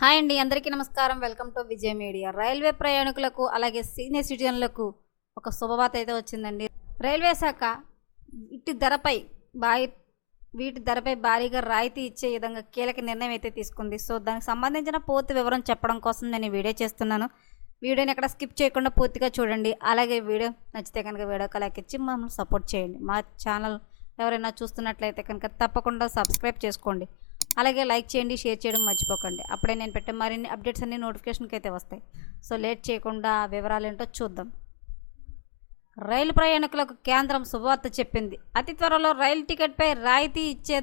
Hi అండి అందరికీ నమస్కారం. Welcome to Vijay media. Railway ప్రయాణికులకు అలాగే సీనియర్ సిటిజన్లకు ఒక శుభవార్త అయితే వచ్చిందండి. రైల్వే శాఖ వీటి ధరపై భారీ వీటి ధరపై భారీగా రాయితీ ఇచ్చే విధంగా కీలక నిర్ణయం అయితే తీసుకుంది. సో దానికి సంబంధించిన పూర్తి వివరం చెప్పడం కోసం నేను వీడియో చేస్తున్నాను. వీడియోని ఎక్కడ స్కిప్ చేయకుండా పూర్తిగా చూడండి. అలాగే వీడియో నచ్చితే కనుక వీడియో లైక్ ఇచ్చి మమ్మల్ని సపోర్ట్ చేయండి. మా ఛానల్ ఎవరైనా చూస్తున్నట్లయితే కనుక తప్పకుండా సబ్స్క్రైబ్ చేసుకోండి. అలాగే లైక్ చేయండి షేర్ చేయడం మర్చిపోకండి. అప్పుడే నేను పెట్టే మరిన్ని అప్డేట్స్ అన్ని నోటిఫికేషన్కి అయితే వస్తాయి. సో లేట్ చేయకుండా వివరాలు ఏంటో చూద్దాం. రైలు ప్రయాణికులకు కేంద్రం శుభవార్త చెప్పింది. అతి త్వరలో రైలు టికెట్పై రాయితీ ఇచ్చే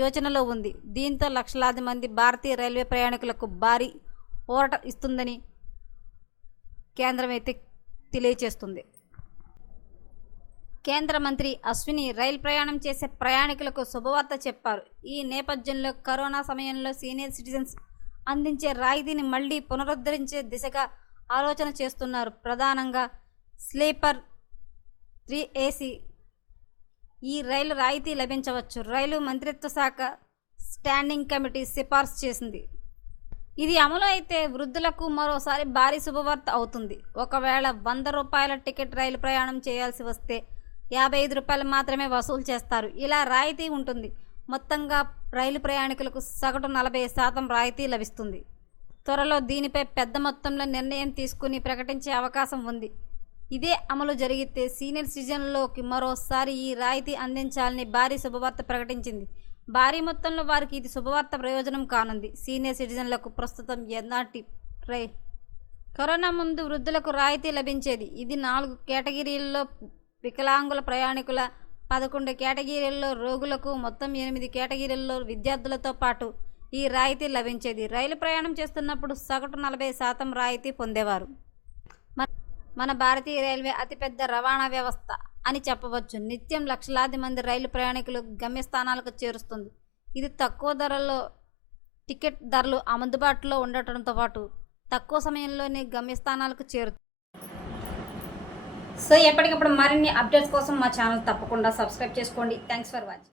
యోచనలో ఉంది. దీంతో లక్షలాది మంది భారతీయ రైల్వే ప్రయాణికులకు భారీ ఊరట ఇస్తుందని కేంద్రం అయితే తెలియచేస్తుంది. కేంద్ర మంత్రి అశ్విని రైలు ప్రయాణం చేసే ప్రయాణికులకు శుభవార్త చెప్పారు. ఈ నేపథ్యంలో కరోనా సమయంలో సీనియర్ సిటిజన్స్ అందించే రాయితీని మళ్ళీ పునరుద్ధరించే దిశగా ఆలోచన చేస్తున్నారు. ప్రధానంగా స్లీపర్ త్రీ ఏసీ ఈ రైలు రాయితీ లభించవచ్చు. రైలు మంత్రిత్వ శాఖ స్టాండింగ్ కమిటీ సిఫార్సు చేసింది. ఇది అమలు అయితే వృద్ధులకు మరోసారి భారీ శుభవార్త అవుతుంది. ఒకవేళ వంద రూపాయల టికెట్ రైలు ప్రయాణం చేయాల్సి వస్తే యాభై ఐదు రూపాయలు మాత్రమే వసూలు చేస్తారు. ఇలా రాయితీ ఉంటుంది. మొత్తంగా రైలు ప్రయాణికులకు సగటు నలభై శాతం రాయితీ లభిస్తుంది. త్వరలో దీనిపై పెద్ద మొత్తంలో నిర్ణయం తీసుకుని ప్రకటించే అవకాశం ఉంది. ఇదే అమలు జరిగితే సీనియర్ సిటిజన్లోకి మరోసారి ఈ రాయితీ అందించాలని భారీ శుభవార్త ప్రకటించింది. భారీ మొత్తంలో వారికి ఇది శుభవార్త ప్రయోజనం కానుంది. సీనియర్ సిటిజన్లకు ప్రస్తుతం ఎన్నాటి రై కరోనా ముందు వృద్ధులకు రాయితీ లభించేది. ఇది నాలుగు కేటగిరీల్లో వికలాంగుల ప్రయాణికుల పదకొండు కేటగిరీల్లో రోగులకు మొత్తం ఎనిమిది కేటగిరీల్లో విద్యార్థులతో పాటు ఈ రాయితీ లభించేది. రైలు ప్రయాణం చేస్తున్నప్పుడు సగటు నలభై శాతం రాయితీ పొందేవారు. మన- భారతీయ రైల్వే అతిపెద్ద రవాణా వ్యవస్థ అని చెప్పవచ్చు. నిత్యం లక్షలాది మంది రైలు ప్రయాణికులు గమ్యస్థానాలకు చేరుస్తుంది. ఇది తక్కువ ధరల్లో టికెట్ ధరలు అందుబాటులో ఉండటంతో పాటు తక్కువ సమయంలోనే గమ్యస్థానాలకు చేరుతుంది సో ఎప్పటికప్పుడు మరిన్ని అప్డేట్స్ కోసం మా ఛానల్ తప్పకుండా సబ్స్క్రైబ్ చేసుకోండి. Thanks for watching